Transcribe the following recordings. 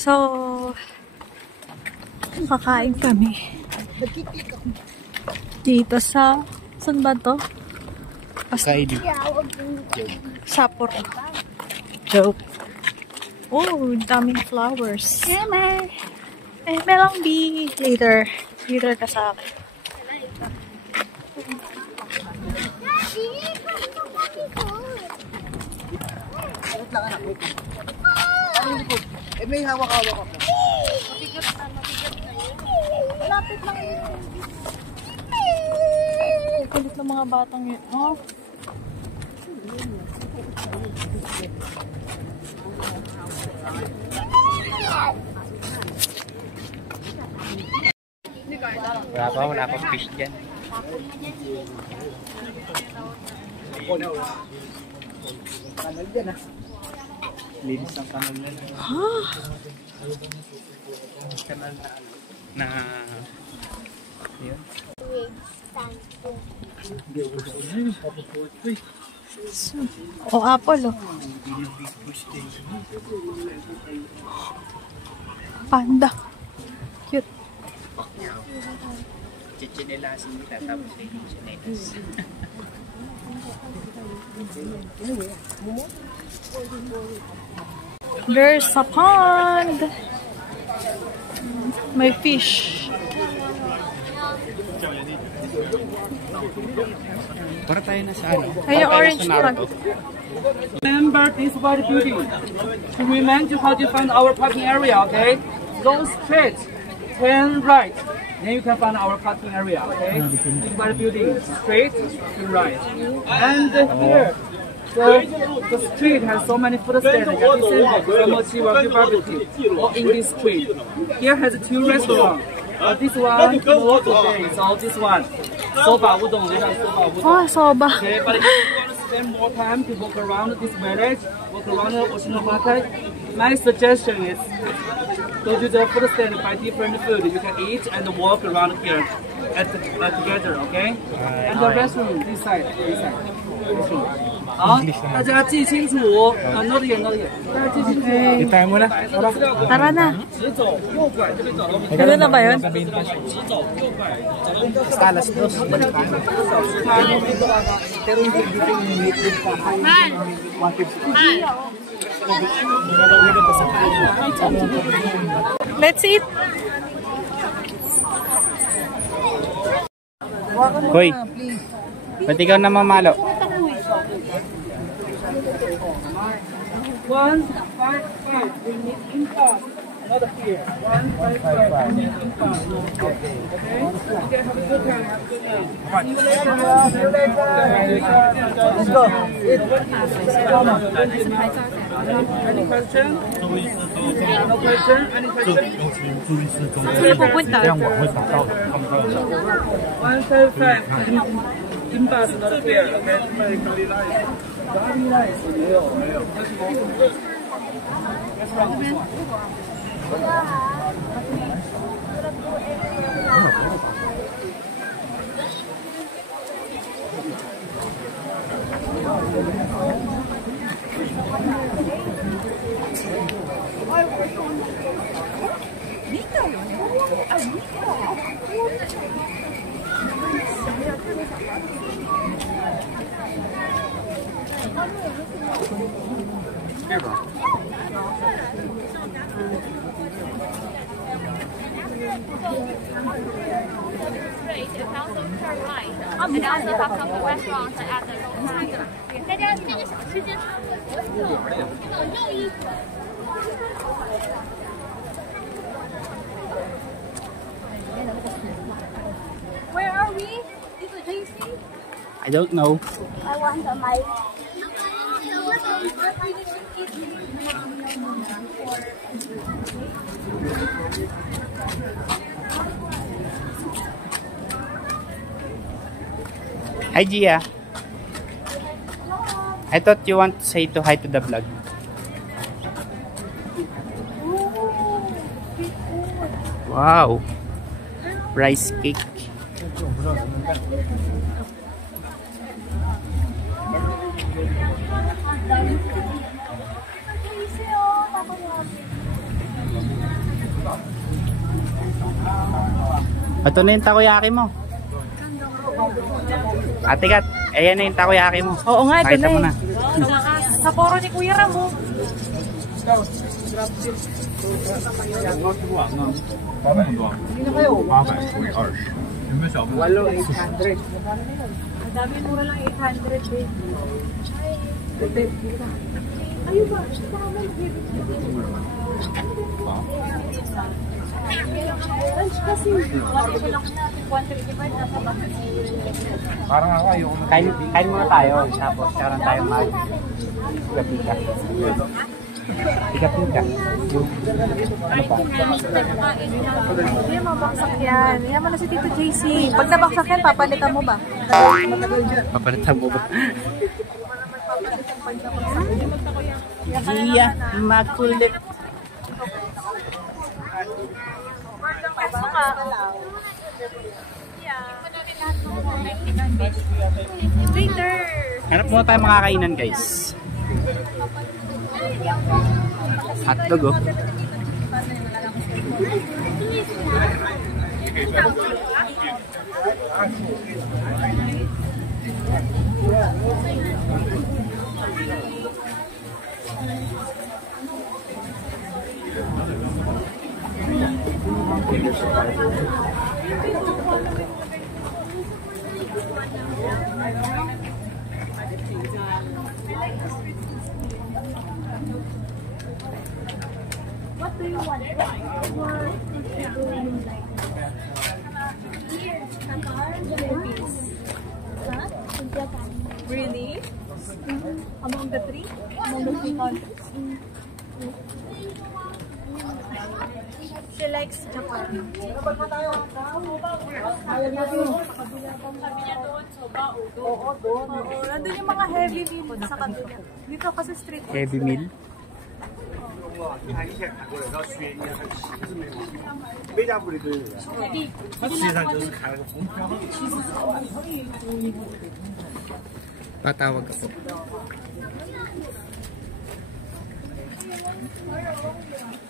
So, kakain kami. Dito sa, saan ba to? Kaidu. Sapporo. Joke. Oh, daming flowers. Eme! Eme lang, B. Later. Later ka sa akin. May hawak-hawak ako. Malapit lang yun. Kulit ng mga batang yun. Oh. Wala akong fish dyan. Kanal dyan ah. Linis ng kanal na lang. Kanal na yun. Oh, apple oh. Panda. Cute. Chichinilasin nila tapos yung chinilas. There's a pond. May fish. Para tayo na sa ano? Ay, orange flag. Remember this white building. To remind you how to find our parking area, okay? Go straight, turn right. Then you can find our parking area, okay? This white building, straight to right. And here, the street has so many food stands. Yakisenbei, Wagyu barbecue, all in this street. Here has 2 restaurants. This one, tomorrow today, so this one. Soba udon, soba udon. Oh, soba. Okay, but if you want to spend more time to walk around this village, walk around the Oshino Market, my suggestion is go to the food stand, buy different food. You can eat and walk around here together, okay? And the restaurant this side, this side. 好，大家记清楚。not yet, not yet。大家记清楚。 Tayo muna. Tara na. 直走右拐，这边走了。 Gano'n na ba yun? 直走右拐，走了。 Alas 2. Pero hindi dito yung meet pa. Let's eat. Hoy. Ba't ikaw na mamalo? 155. We need impasse. Not here. 155. We need impasse. Okay. Okay. Have a good time. Have a good time. See you later. Let's go. Any question? No question? Any question? 这样我会打到的，他们会。 155. Impasse. Not here. Okay. Very nice. 没有。Let's run this one. Straight, you can also turn right. And also have some restaurants at the roadside. 大家这个小吃街它会不错，这种肉衣。Where are we? Is it JC? I don't know. I want the mic. Hi, Gia. I thought you want to say to hi to the vlog. Wow. Rice cake. Ito na yung takoyaki mo. Ate Kat, ayan na yung takoyaki mo. Oo nga, ito Nakita na mo eh. na. Sa poro ni Kuya Ramo. Ang dami, mura lang 800 eh. Ayun ba? Kasi, Parang ako ayoko. Kain muna tayo. Tapos karoon tayo mag-pika-pika. Pika-pika. Ano pa? Hindi, mabaksak yan. Yan mo na si Tito JC. Pag nabaksak yan, papalitan mo ba? Papalitan mo ba? Iya, makulit. Later! Hanap muna tayo makakainan, guys. Hotdog, oh. What do you want? Really? Among the three? Among the three countries? She likes Japan. Oo, nandun yung mga heavy meal sa kabila. Dito kasi street food. Heavy meal. Patawag ako.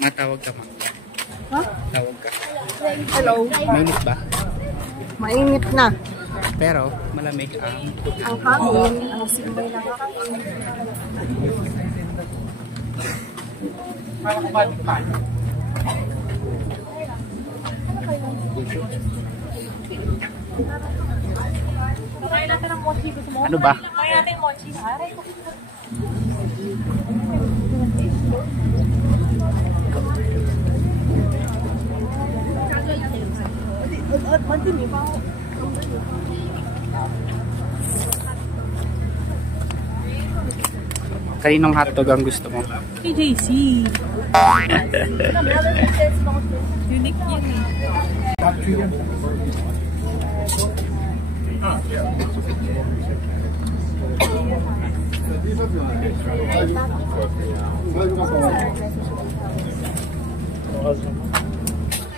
Matawag ka, ma. Ha? Tawag ka. Hello. Mainit ba? Mainit na. Pero malamig ang Ang hangin, ang simbay ng hangin. Kaya natin ang mochi. Gusto mo? ano ba? Kaya natin yung mochi. Aray ko. Kaninong hotdog ang gusto mo? KJC. Unique yun eh.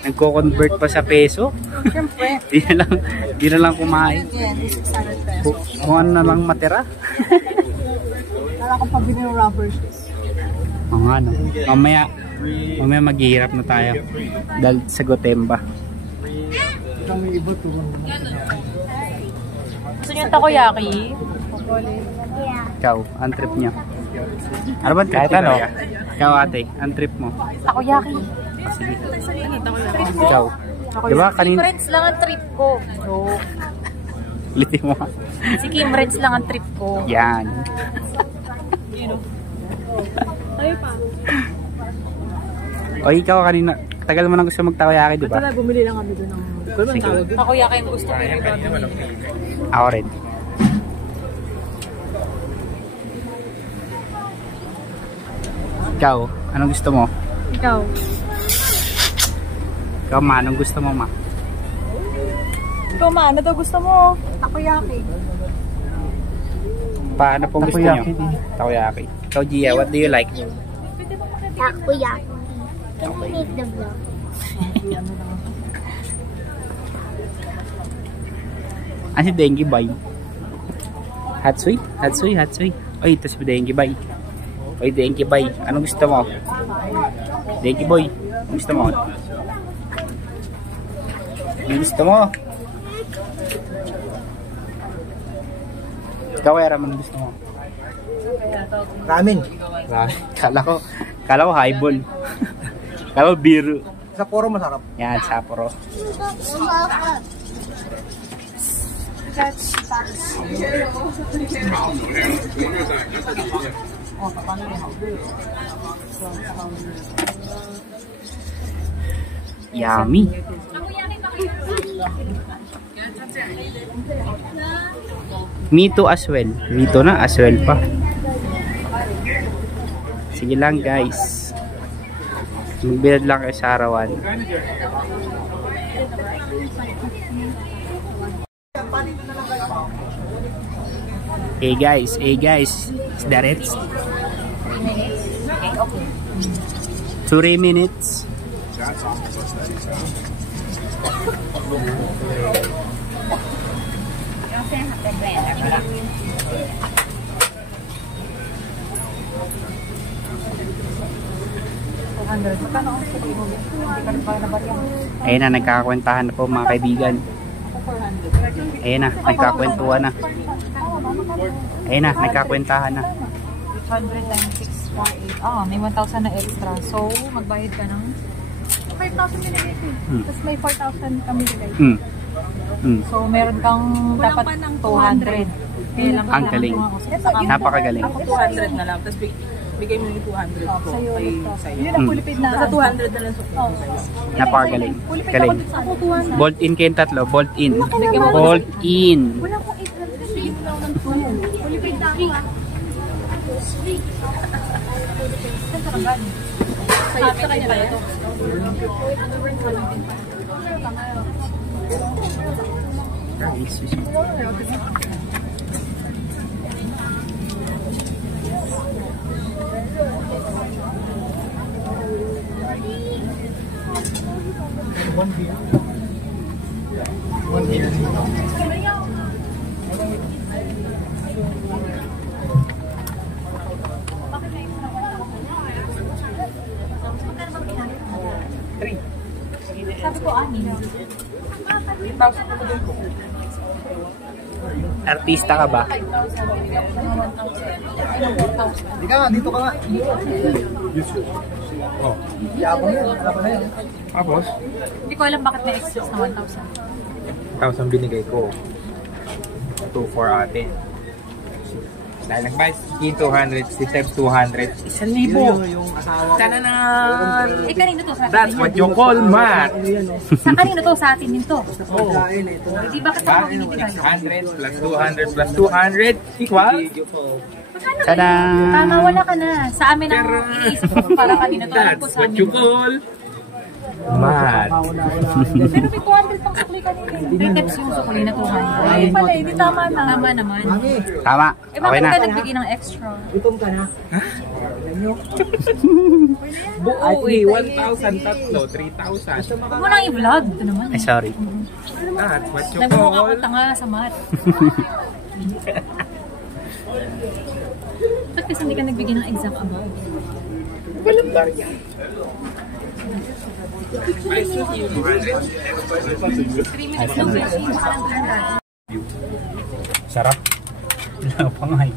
Nagko-convert pa sa peso? Siyempre. Di na lang kumain. Yan, 600 pesos. Kung ano na lang matira. Wala akong pabili ng rubber shoes. Oo nga, no. Mamaya maghihirap na tayo. Dahil sa Gotemba. Gusto niyo yung takoyaki? Ikaw, ang trip niya. Ano ba ang trip? Kahit ano. Ikaw, ate, ang trip mo. Takoyaki. Ah, sige. Ano takoyaki? Ikaw. Diba kanina? Friends lang ang trip ko. Ulitin mo. Si Kim Reds lang ang trip ko. Yan. Tayo pa. O ikaw kanina, tagal mo nang gusto magtakoyaki, di ba? Ito na, bumili lang kami doon ng... Sige. Takoyaki yung gusto ko yung bumili. Ako rin. Ikaw, anong gusto mo? Ikaw. Ikaw, ma, anong gusto mo, ma? Ikaw ma, ano daw gusto mo? Takoyaki. Paano pong gusto nyo? Takoyaki. Ikaw, Gia, what do you like? Takoyaki. Can we make the vlog? Ano si Dengue Bay? Hatsui? Hatsui, Hatsui. Oy, ito si Dengue Bay. Oy, Dengue Bay. Anong gusto mo? Dengue Boy. Anong gusto mo? Yung gusto mo. Ikaw, Era, ano gusto mo? Ramen. Kala ko highball. Kala ko biru. Sapporo masarap. Yan, Sapporo. Yummy. Mito as well. Mito na as well pa. Sige lang guys. Magbilad lang kayo sa arawan. Hey guys, is that it? 3 minutes. Ayun na, nagkakakwentahan na po mga kaibigan. Ayun na, nagkakwentuhan na. Ayun na, nagkakwentahan na. 100 times 648. Ah, may 1,000 na extra. So, magbayad ka ng 5,000 binigay ko. Tapos may 4,000 kami binigay. So, meron kang dapat 200. Kaya lang Ang galing. Napakagaling. Ako 200 na lang. Tapos bigay mo yung 200 ko kay sa'yo. Yun ang kulipid na. Sa 200 na lang sa Napakagaling. Galing. Ako 200. Bolt in kayong tatlo. Bolt in. Bolt in. Wala akong 800. Sige mo lang ng 2. Kulipid na ako ah. Saan ka galing? Sa kanya ba ito? Sabi ko, Artista ka ba? Hindi ka nga, dito ka nga. Oh. Yabang yan. Wala pa na yan. Tapos? Hindi ko alam bakit may excess na 1,000. 1,000 binigay ko. 2 for ate. Dahil nag-buy, 200, 6 times 200. 1,000. Yung asawa ko. Tananan! Eh, kanino to? Sa atin That's yun? what you call math! Sa kanino to? Sa atin yun to. Oh. Kain na ito. Di ba kasama mo binibigay? 600 plus 200 plus 200 equals? Tada! Tama, wala ka na. Sa amin ang iniisip ko para kanina to. Alam ko That's sa what amin. you call math. Pero may 200 pang sukli kanina. 3 times yung sukli na 200. Ay pala, hindi tama na. Tama naman. Mami, Tama. Eh, Okay bakit na. ka nagbigay ng extra? gutom ka na. Buo eh. 1,000 tatlo. 3,000. Huwag mo nang i-vlog. Ito naman. Ay, sorry. That's what you Nagmumukha call. ko tanga sa mat. Ba't kasi hindi ka nagbigay ng exact amount? Walang barya. Sarap. Wala pa nga eh.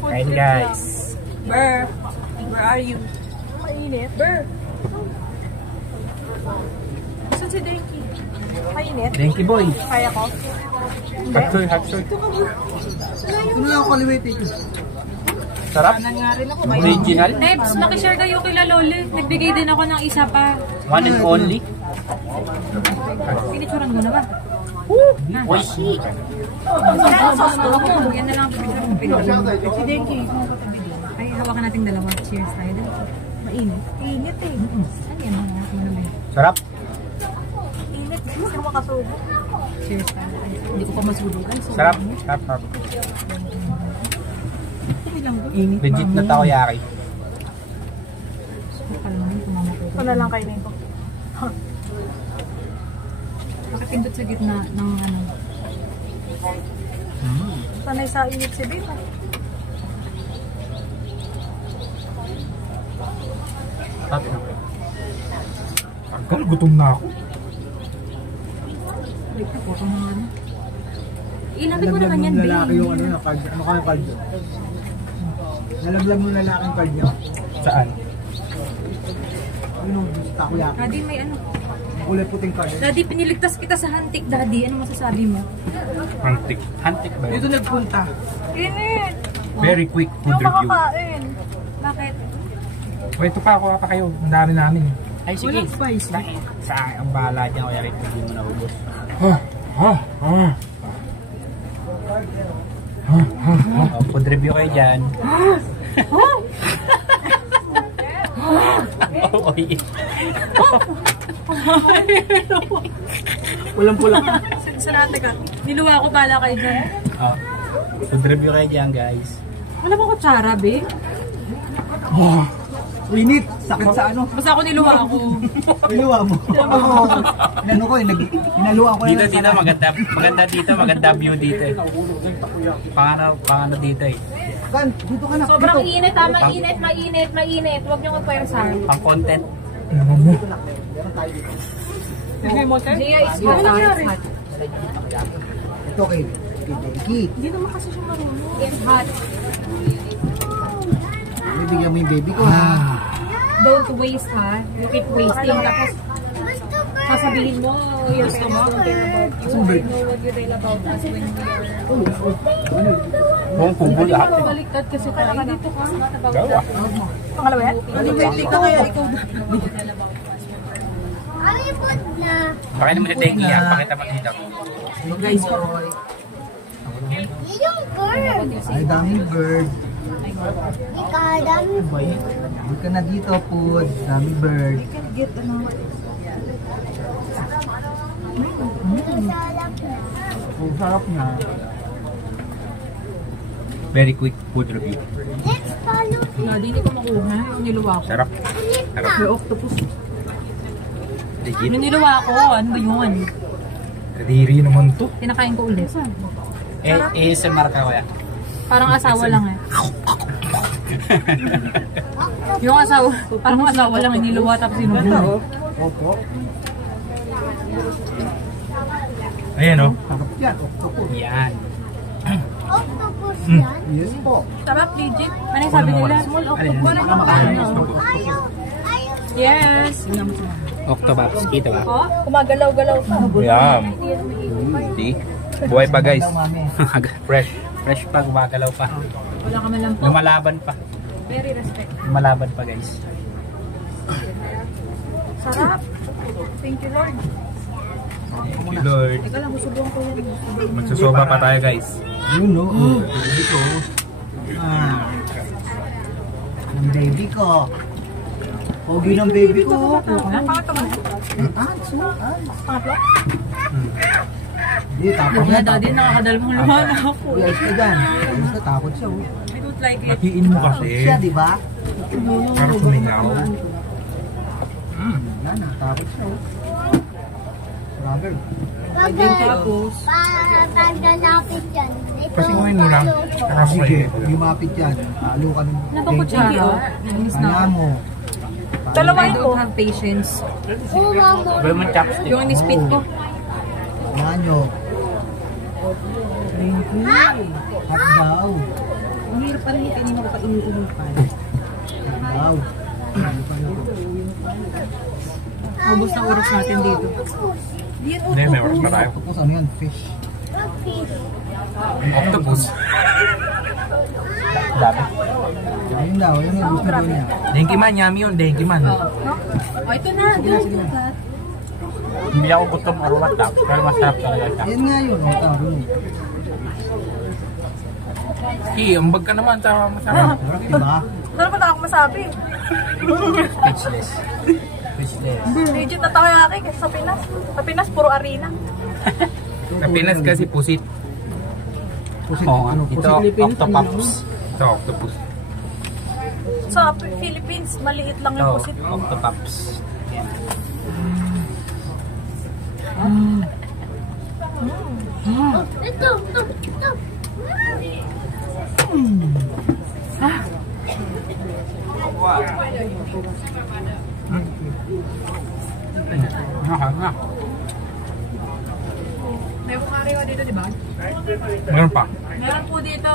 Kain guys. Burr, where are you? Mainit. Burr. Gusto si Denki. Mainit. Denki boy. Kaya ko. Hatsoy, hatsoy. Ito na lang ako kaliwiti. Sarap. Original. Nebs, makishare kayo kila Loli. Nagbigay din ako ng isa pa. One and only. Pinitsuran mo na ba? Uy. Yan na lang ang pinitsuran. Si Denki. Ay, hawakan natin dalawa. Cheers tayo. Mainit. Init eh. Ano yan? Sarap. Init. Gusto mo makasubo. Cheers tayo. Hindi ko pa masubugan. Sarap. Sarap, sarap. Init. Legit na takoyaki. Ito na lang kayo nito. Bakit pindot sa gitna ng ano? Sanay sa init si Bito. Sarap na. Kala gutom na ako. Ilapit mo naman yan, lalaki babe. yung ano, card. Ano kaya card yun? Nalaglag mo lalaking card niya. Saan? Ano, takoyaki. Daddy, may ano. Kulay puting card. Daddy, piniligtas kita sa hantik, Daddy. Ano masasabi mo? Hantik. Hantik ba Dito yun? nagpunta. Init! Very quick food Yung review. makakain. Bakit? O, ito pa, kuha pa kayo. Ang dami namin. Ay, sige. Walang spice. Sa ang bahala dyan, kaya rin hindi mo naubos. Oh, food review kayo dyan. Oh, oy. Pulang-pulang. Sarate ka. Niluwa ko, bala kayo dyan. Oh, food review kayo dyan, guys. Wala bang kutsara, babe? Init! Sakit sa ano? Basta ako niluwa ako. Niluwa mo. Inano ko, inaluwa ko. Dito, dito, maganda dito, maganda view dito eh. Paano dito eh. Kan, dito ka na. Sobrang dito. init ha, mainit. Huwag niyo magpwersahan. Pang content. Gia is hot. Ito kay Becky. Hindi naman kasi siya marunong. It's hot. Bibigyan mo yung baby ko ha. Don't waste ha. You keep wasting. Tapos sasabihin mo, your stomach don't care about you. I know what you tell about us when we are... Kung kubol lahat eh. Baliktad kasi tayo. Dito ka. Gawa. Pangalawa yan? Hindi ka kaya ikaw. Pakita mo si Tengi yan, pakita mo dito. Guys, Ay, daming bird. Huwag ka na dito, Pud. Daming bird. Ang sarap na. Very quick food review. Hindi ko makuha. Yung niluwa ko. Sarap. Sarap. May octopus. Legit. Yung niluwa ko, ano ba yun? Kadiri naman to. Kinakain ko ulit. ASMR ka kaya. Parang asawa lang eh. Yung asawa, parang asawa lang yung niluwa tapos sinubulo. Opo. Ayan o. Sarap yan. Octopus. Yan. Yes po. Sarap, legit. Ano yung sabi nila? Small octopus. Yes. Octobus, kita ba? Oh, kumagalaw-galaw pa. Yum. See? Buhay pa guys. Ito, mami. Fresh. Fresh pa, gumagalaw pa. Wala kami lang po. Lumalaban pa. Very respect. Lumalaban pa guys. Sarap. Thank you, Lord. Thank you, Lord. Teka lang, susubukan ko yan. Magsusoba pa tayo guys. Yun no. Dito. Ang baby ko. Pogi ng baby ko. Pangatlo mo na. Pangatlo? Hindi, tapos Kaya yan. daddy, nakakadalawang luhan ako. Yes ka dyan. Basta takot siya. I don't like it. Matiin mo kasi. Siya, di ba? Para kumingaw. Yan, takot siya. Grabe. Tapos, Kasi kunin mo lang. Sige, lumapit yan. Halo ka ng ano bang kutsara? Namiss na Kaya ako. mo. I don't have patience. Gawin mo chopstick. Yung ni-spit ko. Kaya nyo. Hot daw. Ang hirap pa rin yung kanina ko pa inuulupan. Hot daw. Ubus na oras natin dito. Hindi, may oras na tayo. Tapos ano yan? Fish. Octopus. Dami. Ayun daw. Ayun yung gusto niya. Denki man, yummy yun. Denki man. Oh, ito na. Hindi ako gutom arumat lang. Pero masarap talaga siya. Yan nga yun. Ito, yun. Ambag ka naman. Masarap. Sarap, diba? Ano pa na ako masabi? Speechless. Speechless. Legit na takoyaki kasi sa Pinas. Sa Pinas, puro arena. Sa Pinas kasi pusit. Pusit. Oo nga. Ano, Ito, pusit. octopus. Ito, octopus. Sa Philippines, maliit lang Ito, yung pusit. octopus. May karyo dito, di ba? Meron pa. Meron po dito.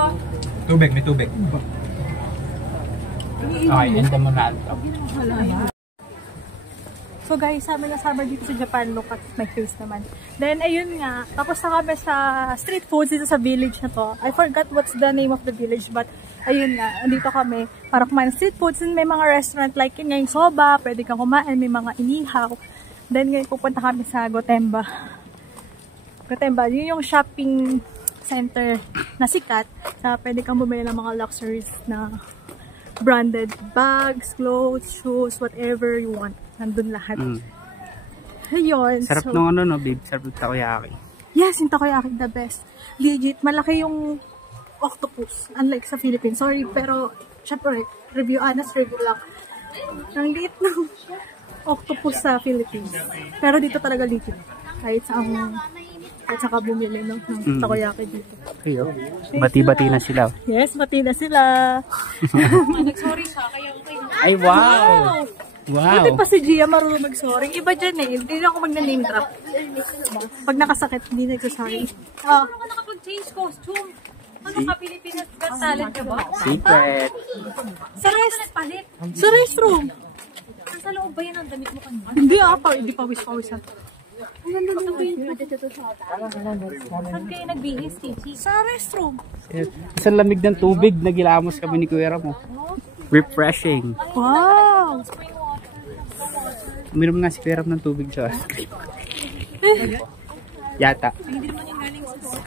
Tubig, may tubig. Okay, end mo na. So guys, sabi na summer dito sa Japan, look at my face naman. Then ayun nga, tapos na kami sa street foods dito sa village na to. I forgot what's the name of the village, but ayun nga, andito kami para kumain ng street foods. And may mga restaurant like yun nga yung soba, pwede kang kumain, may mga inihaw. Then ngayon pupunta kami sa Gotemba. Gotemba, yun yung shopping center na sikat. Pwede kang bumili ng mga luxuries na branded bags, clothes, shoes, whatever you want. Nandun lahat. Ayun. Sarap nung ano, no, babe? Sarap ng takoyaki. Yes, yung takoyaki, the best. Legit, malaki yung octopus. Unlike sa Philippines. Sorry, pero syempre, honest review lang. Ang liit ng octopus sa Philippines. Pero dito talaga legit. Kahit saan ka bumili ng takoyaki dito. Ayo. Bati-bati na sila. Yes, bati na sila. Nag-sorry siya, kaya okay. Ay, wow! Buti Wow! pa si Gia marunong mag-sorry. Iba dyan eh. Hindi na ako mag-name drop. Pag nakasakit, hindi nagsasorry. Ano ka nakapag-change costume? Ano ka, Pilipinas Got Talent ka ba? Secret! Sa restroom. Nasa loob ba yan ang damit mo kanina? Hindi hindi pawis-pawisan. Ang ganda ng damit mo. Saan kayo nagbihis, Chichi? Sa restroom. Isang lamig ng tubig, nagilamos kami ni Kuya Ramo. Refreshing. Wow! Uminom nga si Kuya Ram ng tubig siya. Yata. Hindi naman yung galing sa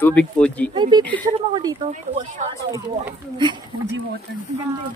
Tubig Fuji. Ay, babe, picture mo ako dito. Fuji water. Ang ganda.